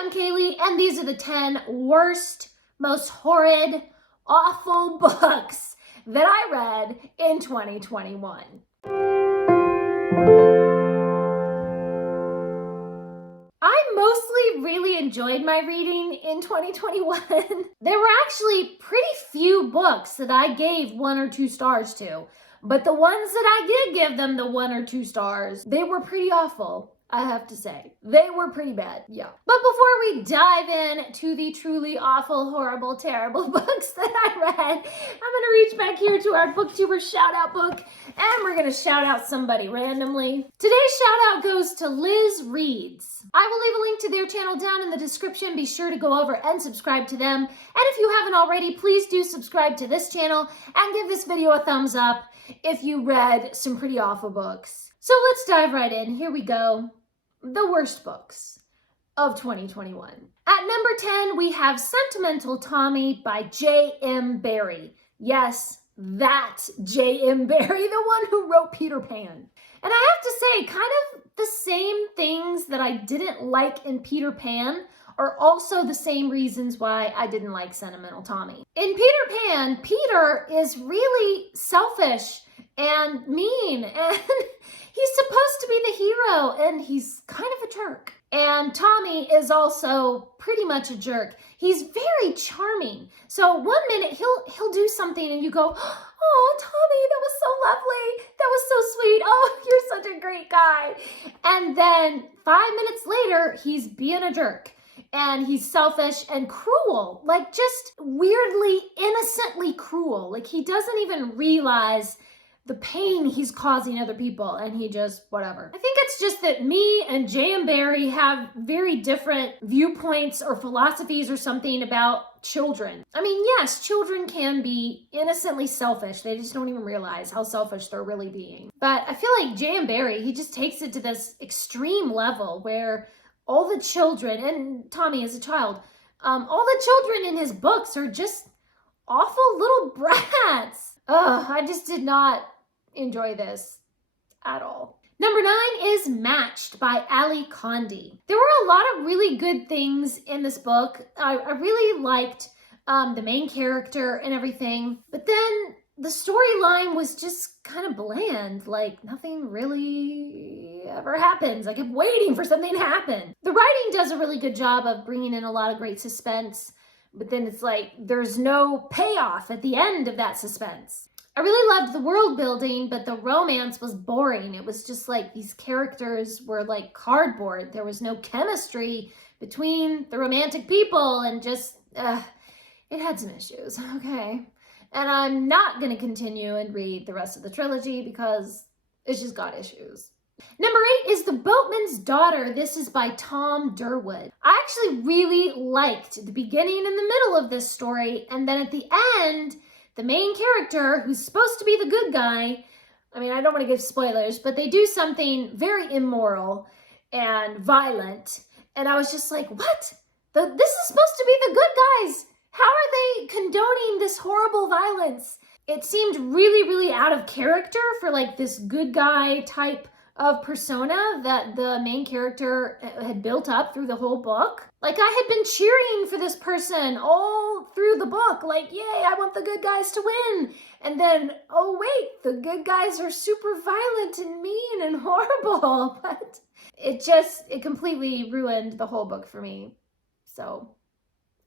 Hi, I'm Kaylee, and these are the 10 worst, most horrid, awful books that I read in 2021. I mostly really enjoyed my reading in 2021. There were actually pretty few books that I gave 1 or 2 stars to, but the ones that I did give them the 1 or 2 stars, they were pretty awful. I have to say, they were pretty bad, yeah. But before we dive in to the truly awful, horrible, terrible books that I read, I'm gonna reach back here to our Booktuber Shoutout book, and we're gonna shout out somebody randomly. Today's shout out goes to Liz Reads. I will leave a link to their channel down in the description. Be sure to go over and subscribe to them. And if you haven't already, please do subscribe to this channel and give this video a thumbs up if you read some pretty awful books. So let's dive right in. Here we go. The worst books of 2021. At number 10, we have Sentimental Tommy by J.M. Barrie. Yes, that J.M. Barrie, the one who wrote Peter Pan. And I have to say, kind of the same things that I didn't like in Peter Pan are also the same reasons why I didn't like Sentimental Tommy. In Peter Pan, Peter is really selfish and mean, and he's supposed to be the hero, and he's kind of a jerk. And Tommy is also pretty much a jerk. He's very charming. So one minute he'll do something and you go, oh, Tommy, that was so lovely. That was so sweet. Oh, you're such a great guy. And then 5 minutes later, he's being a jerk. And he's selfish and cruel, like just weirdly, innocently cruel. Like he doesn't even realize the pain he's causing other people, and he just, whatever. I think it's just that me and J.M. Barrie have very different viewpoints or philosophies or something about children. I mean, yes, children can be innocently selfish. They just don't even realize how selfish they're really being. But I feel like J.M. Barrie, he just takes it to this extreme level where all the children, and Tommy as a child, all the children in his books are just awful little brats. Ugh, I just did not enjoy this at all. Number 9 is Matched by Condie. There were a lot of really good things in this book. I really liked the main character and everything, but then the storyline was just kind of bland, like nothing really ever happens. I kept waiting for something to happen. The writing does a really good job of bringing in a lot of great suspense, but then it's like there's no payoff at the end of that suspense. I really loved the world building, but the romance was boring. It was just like these characters were like cardboard. There was no chemistry between the romantic people, and just, it had some issues, okay? And I'm not going to continue and read the rest of the trilogy because it's just got issues. Number 8 is The Boatman's Daughter. This is by Tom Durwood. I actually really liked the beginning and the middle of this story, and then at the end, the main character, who's supposed to be the good guy, I mean, I don't want to give spoilers, but they do something very immoral and violent, and I was just like, what? This is supposed to be the good guys. How are they condoning this horrible violence? It seemed really, really out of character for like this good guy type of persona that the main character had built up through the whole book. Like I had been cheering for this person all through the book, like, yay, I want the good guys to win. And then, oh wait, the good guys are super violent and mean and horrible. But it completely ruined the whole book for me. So,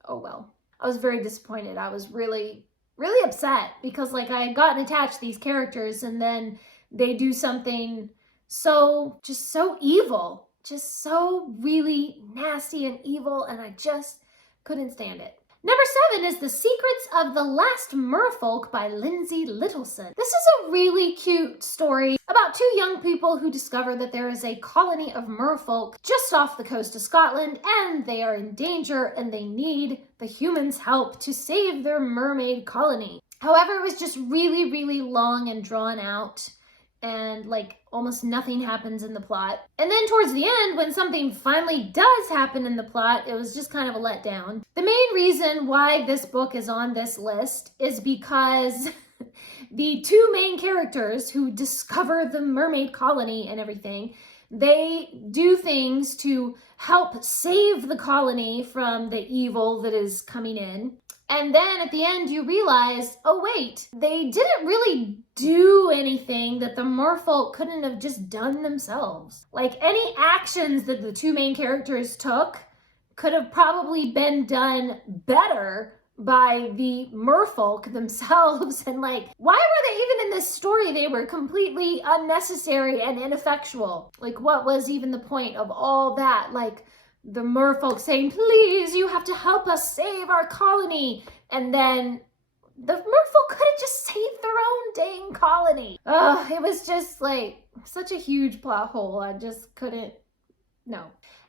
oh well. I was very disappointed. I was really, really upset because like I had gotten attached to these characters, and then they do something just so evil, just so really nasty and evil, and I just couldn't stand it. Number 7 is The Secrets of the Last Merfolk by Lindsay Littleson. This is a really cute story about 2 young people who discover that there is a colony of merfolk just off the coast of Scotland, and they are in danger and they need the humans' help to save their mermaid colony. However, it was just really, really long and drawn out, and like almost nothing happens in the plot. And then towards the end, when something finally does happen in the plot, it was just kind of a letdown. The main reason why this book is on this list is because the 2 main characters who discover the mermaid colony and everything, They do things to help save the colony from the evil that is coming in. And then at the end, you realize, oh wait, they didn't really do anything that the Merfolk couldn't have just done themselves. Like, any actions that the two main characters took could have probably been done better by the Merfolk themselves. And like, why were they even in this story? They were completely unnecessary and ineffectual. Like, what was even the point of all that? Like, the Merfolk saying, please, you have to help us save our colony. And then the Merfolk could have just saved their own dang colony. Ugh, it was just like such a huge plot hole. I just couldn't, no.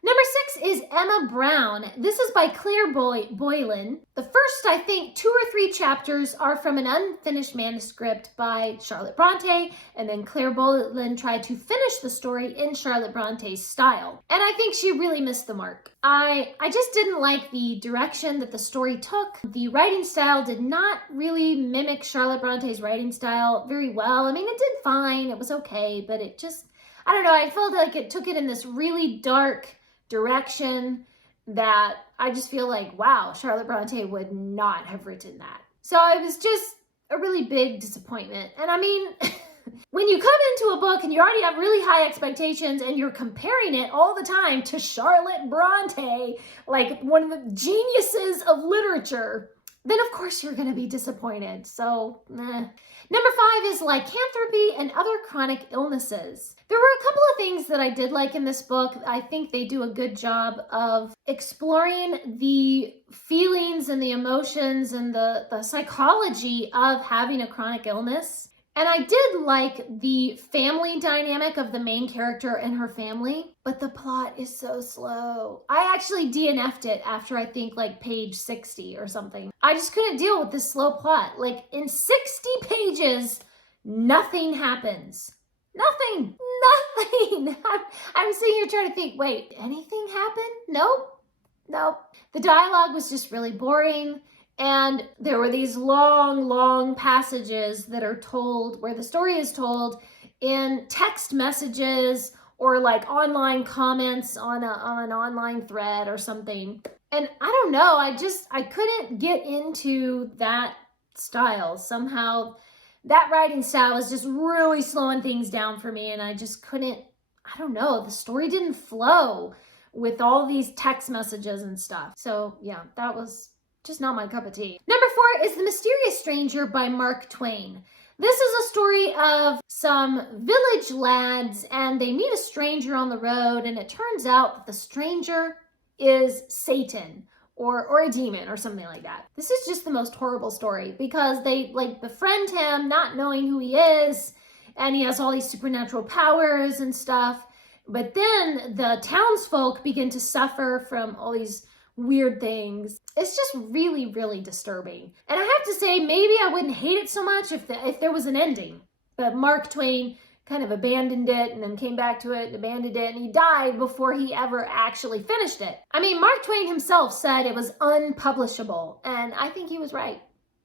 Number 6 is Emma Brown. This is by Claire Boylan. The first, I think, 2 or 3 chapters are from an unfinished manuscript by Charlotte Bronte, and then Claire Boylan tried to finish the story in Charlotte Bronte's style. And I think she really missed the mark. I just didn't like the direction that the story took. The writing style did not really mimic Charlotte Bronte's writing style very well. I mean, it did fine, it was okay, but it just, I don't know, I felt like it took it in this really dark direction that I just feel like, wow, Charlotte Bronte would not have written that. So it was just a really big disappointment. And I mean, when you come into a book and you already have really high expectations and you're comparing it all the time to Charlotte Bronte, like one of the geniuses of literature, then of course you're going to be disappointed. So, Number 5 is Lycanthropy and Other Chronic Illnesses. There were a couple of things that I did like in this book. I think they do a good job of exploring the feelings and the emotions and the psychology of having a chronic illness. And I did like the family dynamic of the main character and her family, but the plot is so slow. I actually DNF'd it after I think like page 60 or something. I just couldn't deal with this slow plot. Like, in 60 pages, nothing happens. Nothing. I'm sitting here trying to think, wait, anything happened? Nope. The dialogue was just really boring. And there were these long passages that are told, where the story is told in text messages or like online comments on an online thread or something. And I don't know, I couldn't get into that style. Somehow that writing style was just really slowing things down for me, and I just couldn't, I don't know, the story didn't flow with all these text messages and stuff. So yeah, that was just not my cup of tea. Number 4 is The Mysterious Stranger by Mark Twain. This is a story of some village lads, and they meet a stranger on the road, and it turns out that the stranger is Satan or a demon or something like that. This is just the most horrible story because they like befriend him not knowing who he is, and he has all these supernatural powers and stuff. But then the townsfolk begin to suffer from all these weird things. It's just really, really disturbing. And I have to say, maybe I wouldn't hate it so much if there was an ending. But Mark Twain kind of abandoned it and then came back to it and abandoned it, and he died before he ever actually finished it. I mean, Mark Twain himself said it was unpublishable, and I think he was right.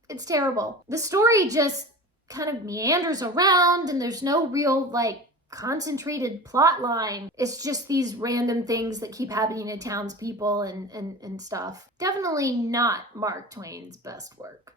It's terrible. The story just kind of meanders around, and there's no real, like, concentrated plot line. It's just these random things that keep happening to townspeople and stuff. Definitely not Mark Twain's best work.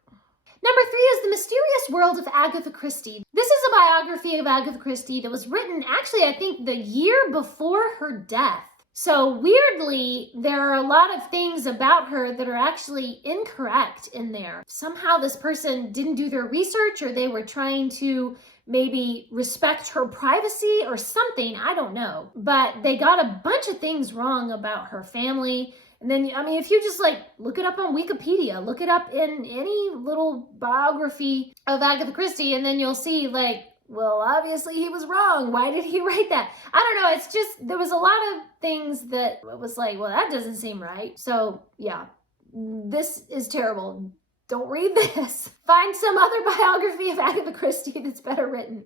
Number 3 is The Mysterious World of Agatha Christie. This is a biography of Agatha Christie that was written, actually, I think the year before her death. So weirdly, there are a lot of things about her that are actually incorrect in there. Somehow this person didn't do their research, or they were trying to maybe respect her privacy or something, I don't know. But they got a bunch of things wrong about her family. And then, I mean, if you just like look it up on Wikipedia, look it up in any little biography of Agatha Christie, and then you'll see like, well, obviously he was wrong. Why did he write that? I don't know. It's just, there was a lot of things that was like, well, that doesn't seem right. So yeah, this is terrible. Don't read this. Find some other biography of Agatha Christie that's better written.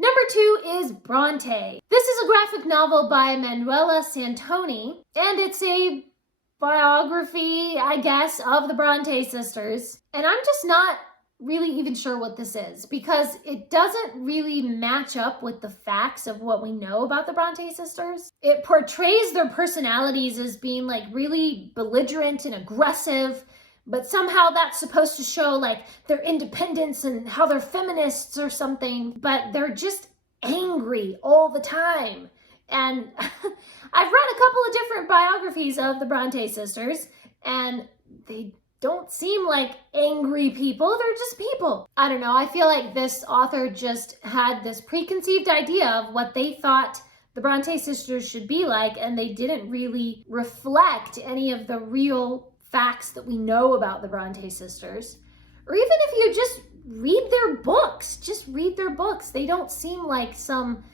Number 2 is Bronte. This is a graphic novel by Manuela Santoni, and it's a biography, I guess, of the Bronte sisters. And I'm just not really even sure what this is because it doesn't really match up with the facts of what we know about the Bronte sisters. It portrays their personalities as being like really belligerent and aggressive, but somehow that's supposed to show like their independence and how they're feminists or something, but they're just angry all the time. And I've read a couple of different biographies of the Bronte sisters, and they don't seem like angry people. They're just people. I don't know. I feel like this author just had this preconceived idea of what they thought the Bronte sisters should be like, and they didn't really reflect any of the real facts that we know about the Bronte sisters. Or even if you just read their books, They don't seem like some,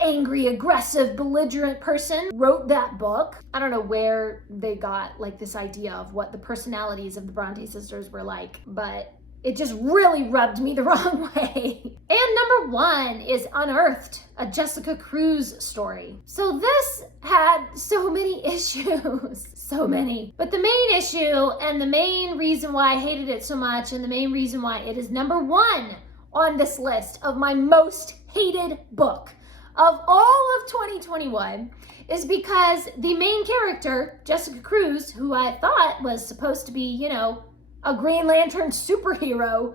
angry, aggressive, belligerent person wrote that book. I don't know where they got like this idea of what the personalities of the Bronte sisters were like, but it just really rubbed me the wrong way. And number 1 is Unearthed, a Jessica Cruz story. So this had so many issues, so many. But the main issue and the main reason why I hated it so much and the main reason why it is number 1 on this list of my most hated book of all of 2021 is because the main character, Jessica Cruz, who I thought was supposed to be, a Green Lantern superhero,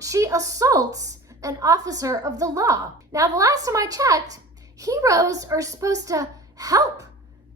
she assaults an officer of the law. Now, the last time I checked, heroes are supposed to help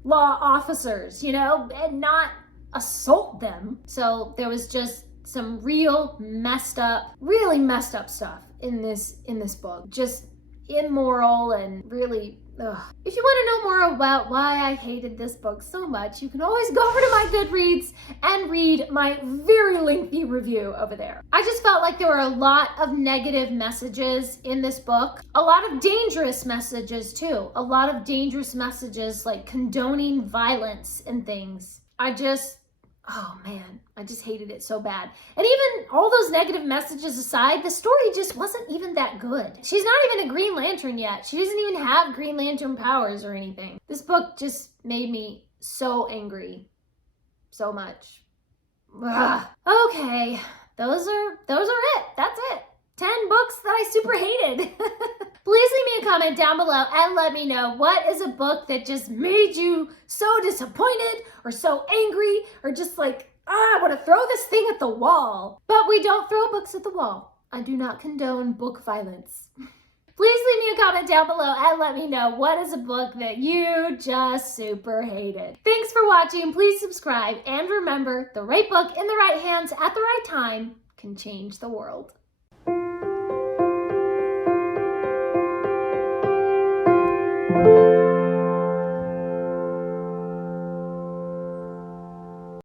law officers, and not assault them. So there was just some really messed up stuff in this book. Just immoral and really, ugh. If you want to know more about why I hated this book so much, you can always go over to my Goodreads and read my very lengthy review over there. I just felt like there were a lot of negative messages in this book, a lot of dangerous messages too, a lot of dangerous messages like condoning violence and things. Oh man, I just hated it so bad. And even all those negative messages aside, the story just wasn't even that good. She's not even a Green Lantern yet. She doesn't even have Green Lantern powers or anything. This book just made me so angry. So much. Ugh. Okay, those are it. That's it. 10 books that I super hated. Please leave me a comment down below and let me know what is a book that just made you so disappointed or so angry or just like, I want to throw this thing at the wall. But we don't throw books at the wall. I do not condone book violence. Please leave me a comment down below and let me know what is a book that you just super hated. Thanks for watching. Please subscribe and remember, the right book in the right hands at the right time can change the world.